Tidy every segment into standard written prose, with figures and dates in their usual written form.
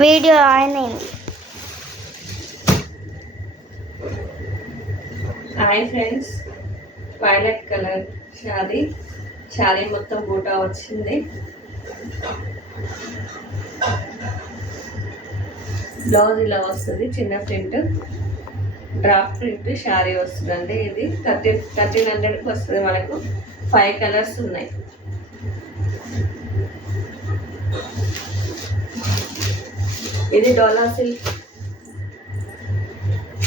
Video on అయింది. Hi friends, violet colour sari మొత్తం బూటా వచ్చింది. బ్లౌజ్ ఇలా వస్తుంది, చిన్న ప్రింట్ డ్రాప్ ప్రింట్ శారీ వస్తుందండి. ఇది 1300కి వస్తుంది. మనకు 5 కలర్స్ ఉన్నాయి. ఇది డోలా సిల్క్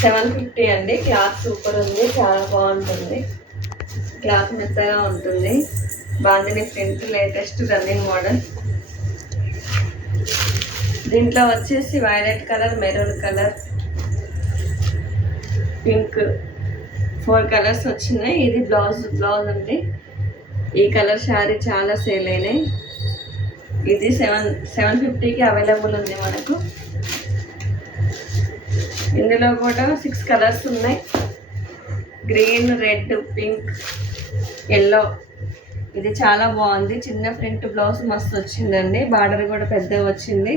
750 అండి. క్లాత్ సూపర్ ఉంది, చాలా బాగుంటుంది. క్లాత్ మెత్తగా ఉంటుంది. Bandhani print latest running model. దీంట్లో వచ్చేసి violet colour, maroon colour, pink 4 colours వచ్చినాయి. ఇది బ్లౌజ్ అండి. ఈ కలర్ శారీ చాలా సేల్ అయినాయి. ఇది 750కి అవైలబుల్ ఉంది మనకు. ఇందులో కూడా 6 కలర్స్ ఉన్నాయి. Green, red, pink, yellow. ఇది చాలా బాగుంది. చిన్న ప్రింట్ బ్లౌజ్ మస్తు వచ్చిందండి. బార్డర్ కూడా పెద్దగా వచ్చింది.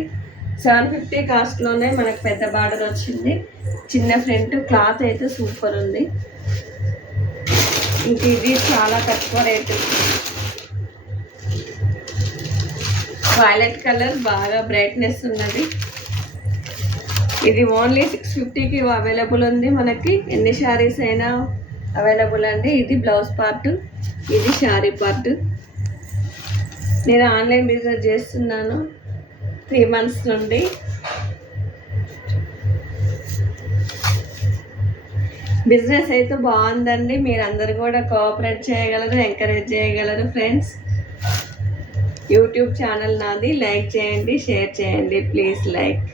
750 కాస్ట్లోనే మనకు పెద్ద బార్డర్ వచ్చింది. చిన్న ప్రింట్, క్లాత్ అయితే సూపర్ ఉంది. ఇంక ఇది చాలా తక్కువ రేటు. వైలెట్ కలర్ బాగా బ్రైట్నెస్ ఉన్నది. ఇది ఓన్లీ 650కి అవైలబుల్ ఉంది మనకి. ఎన్ని శారీస్ అయినా అవైలబుల్ అండి. ఇది బ్లౌజ్ పార్ట్, ఇది శారీ పార్ట్. నేను ఆన్లైన్ బిజినెస్ చేస్తున్నాను 3 months నుండి. బిజినెస్ అయితే బాగుందండి. మీరందరూ కూడా కోఆపరేట్ చేయగలరు, ఎంకరేజ్ చేయగలరు ఫ్రెండ్స్. యూట్యూబ్ ఛానల్ నాది. లైక్ చేయండి, షేర్ చేయండి. Please like.